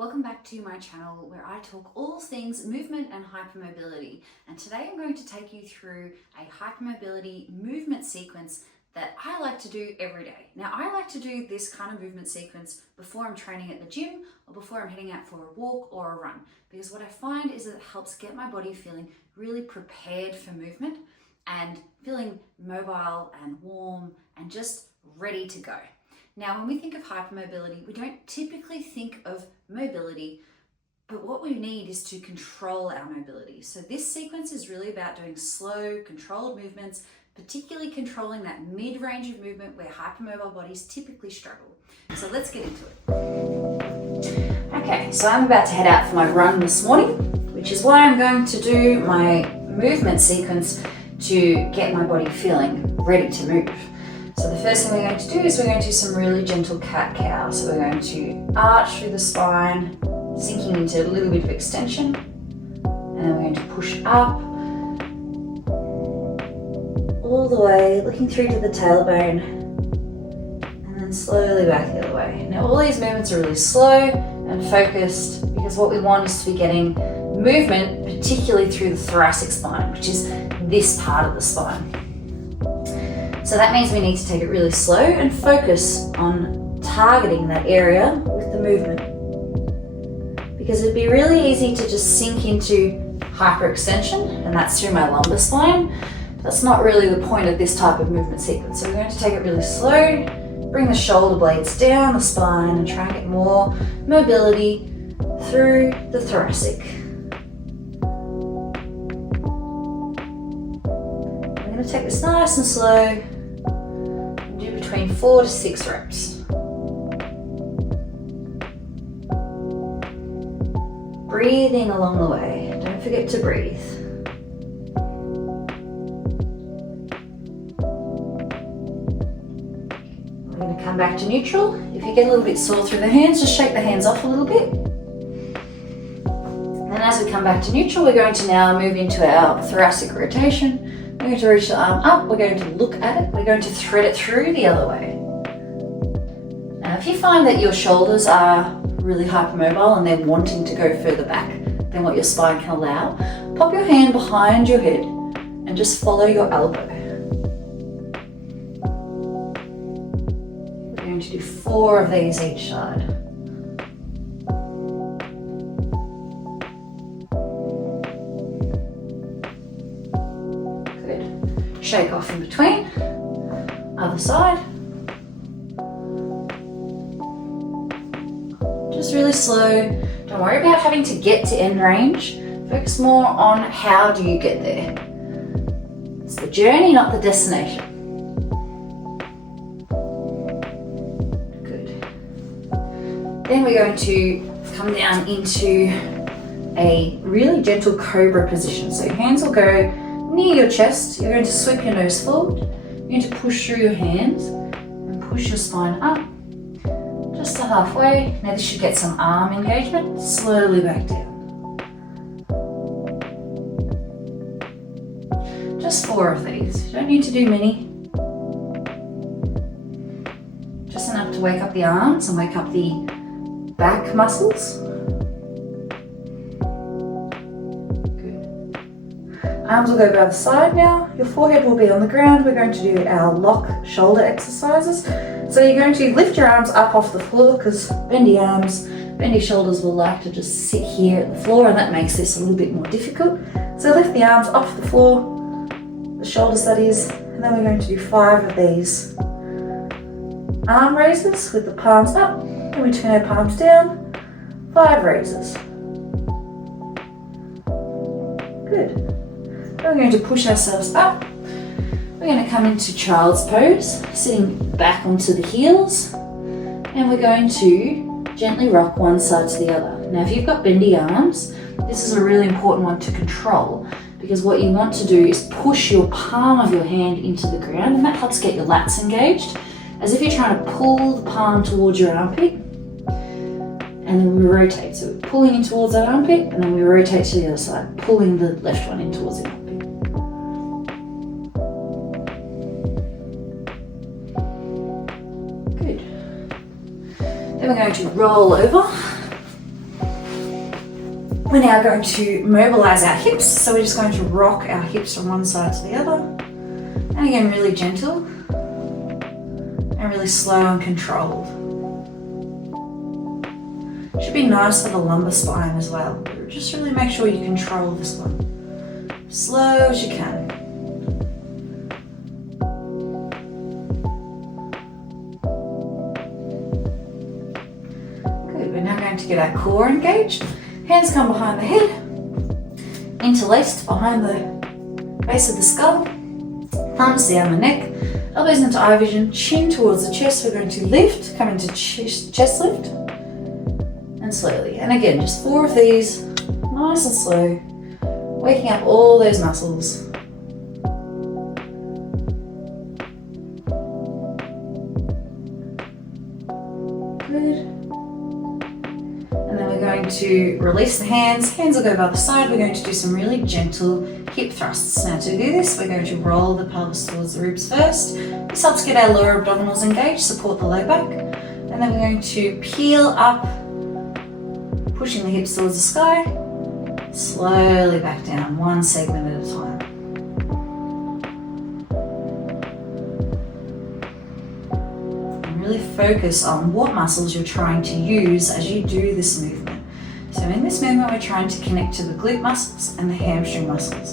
Welcome back to my channel where I talk all things movement and hypermobility. And today I'm going to take you through a hypermobility movement sequence that I like to do every day. Now I like to do this kind of movement sequence before I'm training at the gym or before I'm heading out for a walk or a run, because what I find is that it helps get my body feeling really prepared for movement and feeling mobile and warm and just ready to go. Now, when we think of hypermobility, we don't typically think of mobility, but what we need is to control our mobility. So this sequence is really about doing slow, controlled movements, particularly controlling that mid-range of movement where hypermobile bodies typically struggle. So let's get into it. Okay, so I'm about to head out for my run this morning, which is why I'm going to do my movement sequence to get my body feeling ready to move. So the first thing we're going to do is we're going to do some really gentle cat-cow. So we're going to arch through the spine, sinking into a little bit of extension, and then we're going to push up all the way, looking through to the tailbone, and then slowly back the other way. Now all these movements are really slow and focused because what we want is to be getting movement, particularly through the thoracic spine, which is this part of the spine. So that means we need to take it really slow and focus on targeting that area with the movement. Because it'd be really easy to just sink into hyperextension, and that's through my lumbar spine. That's not really the point of this type of movement sequence. So we're going to take it really slow, bring the shoulder blades down the spine and try and get more mobility through the thoracic. We're going to take this nice and slow. Do between 4 to 6 reps. Breathing along the way. Don't forget to breathe. We're going to come back to neutral. If you get a little bit sore through the hands, just shake the hands off a little bit. And as we come back to neutral, we're going to now move into our thoracic rotation. We're going to reach the arm up, we're going to look at it, we're going to thread it through the other way. Now if you find that your shoulders are really hypermobile and they're wanting to go further back than what your spine can allow, pop your hand behind your head and just follow your elbow. We're going to do 4 of these each side. Shake off in between, other side. Just really slow. Don't worry about having to get to end range. Focus more on how do you get there. It's the journey, not the destination. Good. Then we're going to come down into a really gentle cobra position. So your hands will go near your chest. You're going to sweep your nose forward. You're going to push through your hands and push your spine up just to halfway. Now this should get some arm engagement. Slowly back down. Just 4 of these. You don't need to do many. Just enough to wake up the arms and wake up the back muscles. Arms will go by the side now. Your forehead will be on the ground. We're going to do our lock shoulder exercises. So you're going to lift your arms up off the floor because bendy arms, bendy shoulders will like to just sit here at the floor, and that makes this a little bit more difficult. So lift the arms off the floor, the shoulders that is, and then we're going to do 5 of these arm raises with the palms up, and we turn our palms down, 5 raises. Good. We're going to push ourselves up. We're going to come into child's pose, sitting back onto the heels, and we're going to gently rock one side to the other. Now if you've got bendy arms, this is a really important one to control, because what you want to do is push your palm of your hand into the ground, and that helps get your lats engaged, as if you're trying to pull the palm towards your armpit, and then we rotate. So we're pulling in towards that armpit, and then we rotate to the other side, pulling the left one in towards the armpit. Good. Then we're going to roll over We're now going to mobilize our hips. So we're just going to rock our hips from one side to the other. And again, really gentle and really slow and controlled. Should be nice for the lumbar spine as well. Just really make sure you control this one. Slow as you can. Good, we're now going to get our core engaged. Hands come behind the head, interlaced behind the base of the skull, thumbs down the neck, elbows into eye vision, chin towards the chest. We're going to lift, come into chest lift, and slowly. And again, just 4 of these, nice and slow, waking up all those muscles. Good. And then we're going to release the hands. Hands will go by the side. We're going to do some really gentle hip thrusts. Now to do this, we're going to roll the pelvis towards the ribs first. This helps get our lower abdominals engaged, support the low back. And then we're going to peel up, pushing the hips towards the sky. Slowly back down, one segment at a time. And really focus on what muscles you're trying to use as you do this movement. So in this movement, we're trying to connect to the glute muscles and the hamstring muscles.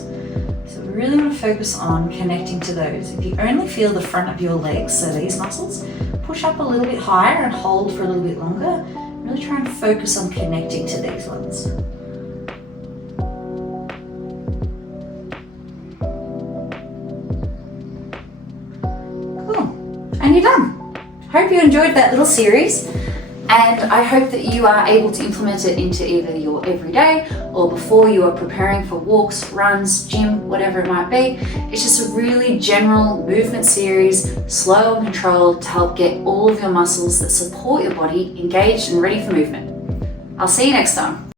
So we really want to focus on connecting to those. If you only feel the front of your legs, so these muscles, push up a little bit higher and hold for a little bit longer. Really try and focus on connecting to these ones. And you're done. Hope you enjoyed that little series, and I hope that you are able to implement it into either your everyday or before you are preparing for walks, runs, gym, whatever it might be. It's just a really general movement series, slow and controlled, to help get all of your muscles that support your body engaged and ready for movement. I'll see you next time.